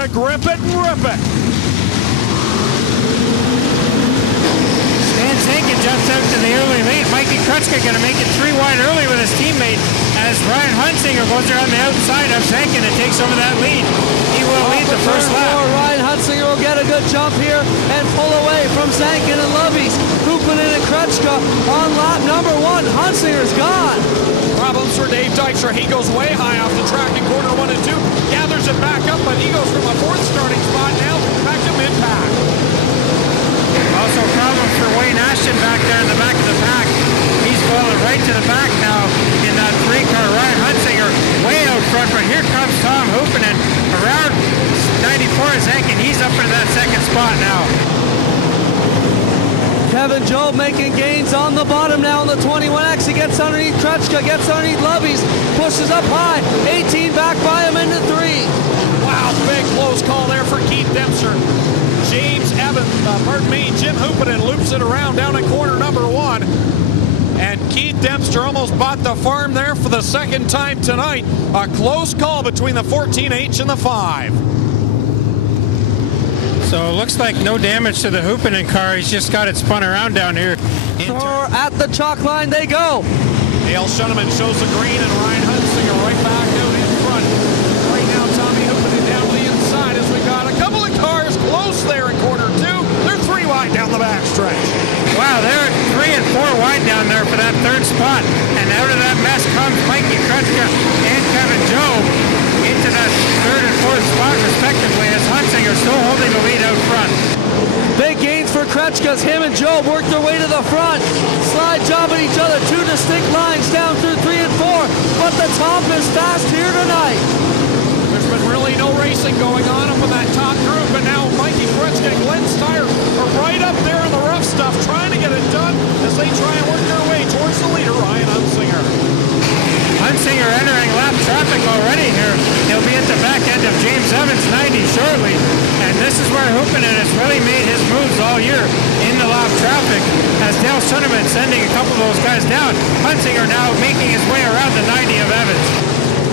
to grip it and rip it. Stan Zankin jumps out to the early lead. Mikey Krutschka going to make it 3 wide early with his teammate as Ryan Hunsinger goes around the outside of Zankin and takes over that lead. He will lead the first lap. Ryan Hunsinger will get a good jump here and pull away from Zankin and Lovies. Huppinen and Krutschka on lap number 1. Hunsinger's gone. Problems for Dave Dykstra. He goes way high off the track in corner 1 and 2. Gathers it back up, but he goes from a 4th starting spot now back to mid-pack. Also problems for Wayne Ashton back there in the back of the pack. He's falling right to the back now in that 3-car. Ryan Hunsinger way out front, but here comes Tom Huppinen around 94 Zankin. He's up into that 2nd spot now. Kevin Job making gains on the bottom now on the 21X. He gets underneath Krutschka, gets underneath Lovies, pushes up high. 18 back by him into 3. Wow, big close call there for Keith Dempster. Jim Huppinen loops it around down in corner number 1. And Keith Dempster almost bought the farm there for the 2nd time tonight. A close call between the 14H and the 5. So it looks like no damage to the Huppinen car. He's just got it spun around down here. At the chalk line they go. Dale Shuneman shows the green and Ryan Hunsinger right back out in front. Right now Tommy Huppinen down to the inside as we got a couple of cars close there in corner 2. They're 3 wide down the backstretch. Wow, they're 3 and 4 wide down there for that 3rd spot. And out of that mess comes Mikey Krutschka and Kevin Job into that 3rd and 4th spot respectively as Hunsinger still holding the lead out front. Big gains for Krutschkas. Him and Job work their way to the front. Slide job at each other. 2 distinct lines down through 3 and 4. But the top is fast here tonight. There's been really no racing going on up in that top group, but now Mikey Krutschka and Glenn Steyer are right up there in the rough stuff, trying to get it done as they try and work their way towards the leader, Ryan Hunsinger. Hunsinger entering lap traffic already here. He'll be at the back end of James Evans' 90 shortly. And this is where Huppinen has really made his moves all year in the lap traffic. As Dale Shuneman sending a couple of those guys down. Hunsinger now making his way around the 90 of Evans.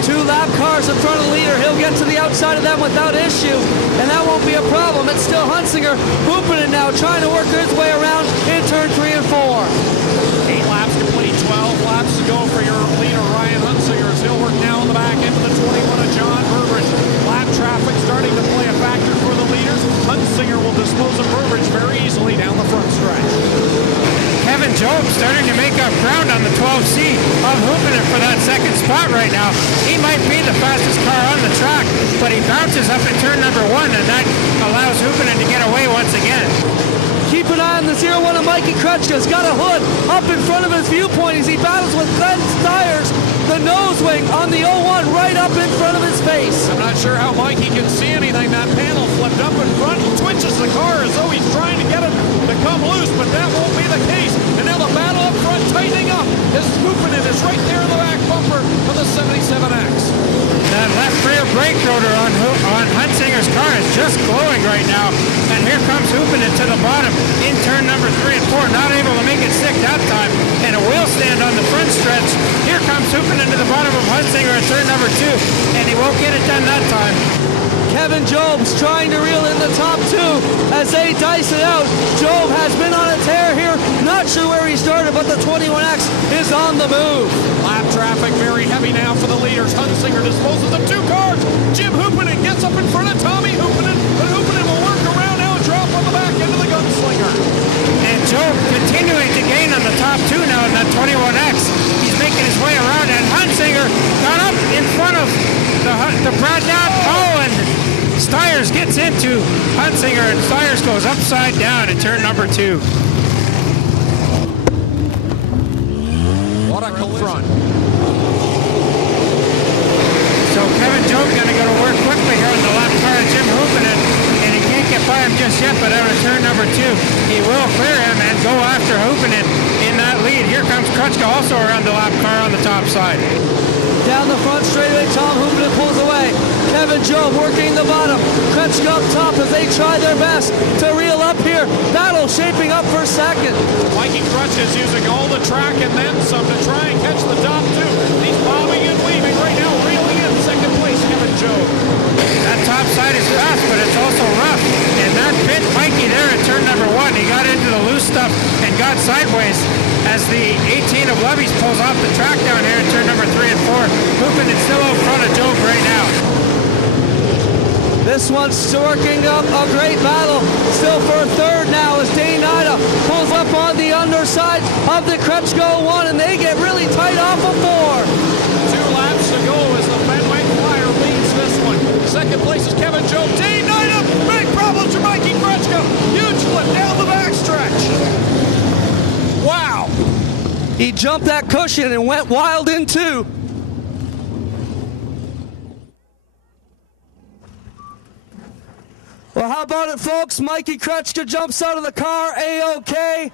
2 lap cars in front of the leader. He'll get to the outside of them without issue, and that won't be a problem. It's still Hunsinger. Huppinen now trying to work his way around in turn 3 and 4. 8 laps complete, 12 laps to go for your leader, Ryan Hunsinger, as he'll work now on the back end of the 21 of John Burbridge. Lap traffic starting to play a factor for the leaders. Hunsinger will dispose of Burbridge very easily down the front stretch. Kevin Job starting to make up ground on the 12C of Huppinen for that 2nd spot right now. He might be the fastest car on the track, but he bounces up in turn number 1, and that allows Huppinen to get away once again. Keep an eye on the 01 of Mikey Krutschka's got a hood up in front of his viewpoint as he battles with Glenn Steyer's the nose wing on the 01 right up in front of his face. I'm not sure how Mikey can see anything. That panel flipped up in front. He twitches the car as though he's trying to get it to come loose, but that won't be the case. And now the battle up front tightening up. As Huppinen is right there in the back bumper of the 77X. That left rear brake rotor on Hunsinger's car is just glowing right now. And here comes Huppinen to the bottom in turn number 3 and 4. Not able to make it stick that time. And a wheel stand on the front stretch. Here comes Huppinen to the bottom of Hunsinger in turn number 2. And he won't get it done that time. Kevin Job's trying to reel in the top 2 as they dice it out. Job has been on a tear here. Not sure where he started, but the 21X is on the move. Lap traffic very heavy now for the leaders. Hunsinger disposes of 2 cars. Jim Huppinen gets up in front of Tommy Huppinen, but Huppinen will work around now and drop on the back end of the gunslinger. And Job continuing to gain on the top 2 now in that 21X. He's making his way around, and Hunsinger got up in front of the Brad Knapp. Oh, and Steyers gets into Hunsinger, and Steyers goes upside down in turn number 2. What a front. So Kevin Job going to go to work quickly here on the lap car of Jim Huppinen, and he can't get by him just yet, but out of turn number 2, he will clear him and go after Huppinen in that lead. Here comes Krutschka also around the lap car on the top side. Down the front straightaway, Tom Huppinen pulls away. Kevin Job working the bottom. Krutschka up top as they try their best to reel up here. Battle shaping up for second. Mikey Krutschka is using all the track and then some to try and catch the top 2. He's bobbing and weaving right now, reeling in second place, Kevin Job. That top side is fast. Clubbies pulls off the track down here in turn number 3 and 4. Hooping is still out front of Job right now. This one's working up a great battle. Still for a third now as Dane Ida pulls up on the underside of the Kretschko 1, and they get really tight off of 4. 2 laps to go as the Fenwick Flyer leads this one. Second place is Kevin Job. Dane Ida, big problems for Mikey Kretschko. Huge flip down the backstretch. Wow. He jumped that cushion and went wild in 2. Well, how about it, folks? Mikey Kretschko jumps out of the car, A-OK.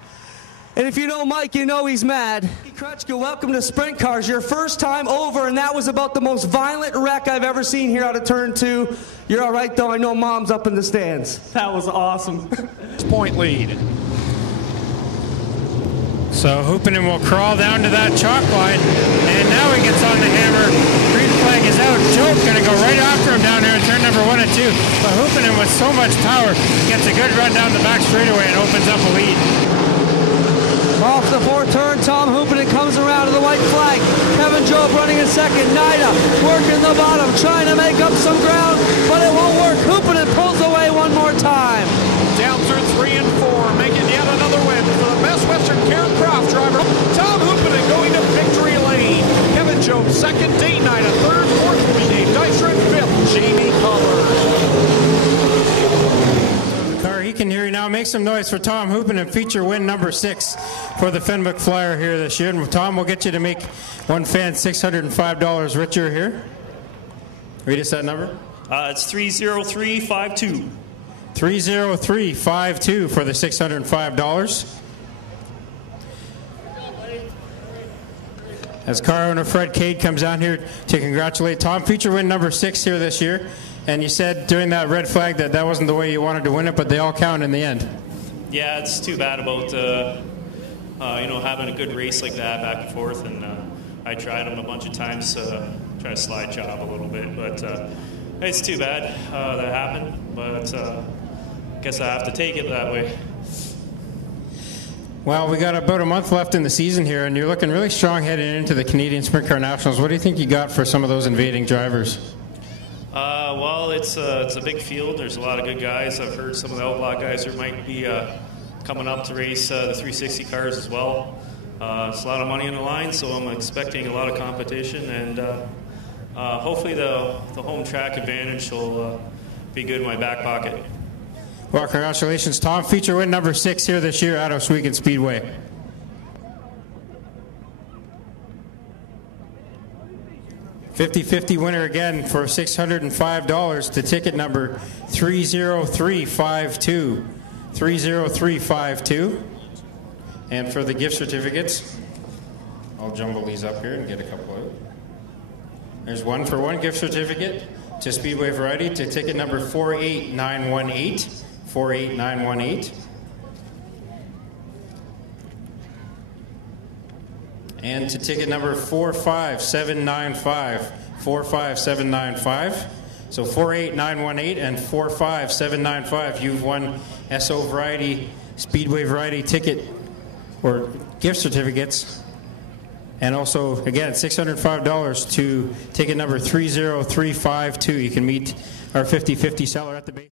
And if you know Mike, you know he's mad. Mikey Kretschko, welcome to Sprint Cars. Your first time over, and that was about the most violent wreck I've ever seen here out of turn 2. You're all right, though. I know Mom's up in the stands. That was awesome. Point lead. So Hoopinen will crawl down to that chalk line, and now he gets on the hammer. Green flag is out. Job going to go right after him down there in turn number 1 and 2. But Hoopinen with so much power gets a good run down the back straightaway and opens up a lead. Off the 4th turn, Tom Hoopinen comes around to the white flag. Kevin Job running in second. Nida working the bottom, trying to make up some ground, but it won't work. Hoopinen pulls away one more time. Down through 3 and 4, making yet another win for the best Western Cairncroft driver. Tom Hoopinen going to victory lane. Kevin Job second, Dane Ida third, fourth will be Dave Dyser, and fifth, Jamie Collard. Car, he can hear you now. Make some noise for Tom Hoopinen, feature win number 6 for the Fenwick Flyer here this year. And Tom will get you to make one fan $605 richer here. Read us that number. It's 30352. 30352 for the $605. As car owner Fred Cade comes down here to congratulate Tom. Feature win number 6 here this year. And you said during that red flag that that wasn't the way you wanted to win it, but they all count in the end. Yeah, it's too bad about having a good race like that back and forth. And I tried them a bunch of times, try to slide job a little bit, but it's too bad that happened. But guess I have to take it that way. Well, we got about a month left in the season here, and you're looking really strong heading into the Canadian Sprint Car Nationals. What do you think you got for some of those invading drivers? Well, it's a big field. There's a lot of good guys. I've heard some of the Outlaw guys who might be coming up to race the 360 cars as well. It's a lot of money on the line, so I'm expecting a lot of competition, and hopefully the home track advantage will be good in my back pocket. Well, congratulations, Tom. Feature win number 6 here this year at Ohsweken Speedway. $50-50 winner again for $605 to ticket number 30352. 30352. And for the gift certificates, I'll jumble these up here and get a couple out. There's one for one gift certificate to Speedway Variety to ticket number 48918. 48918. And to ticket number 45795. 45795. So 48918 and 45795. You've won SO Variety, Speedway Variety ticket or gift certificates. And also, again, $605 to ticket number 30352. You can meet our 50-50 seller at the base.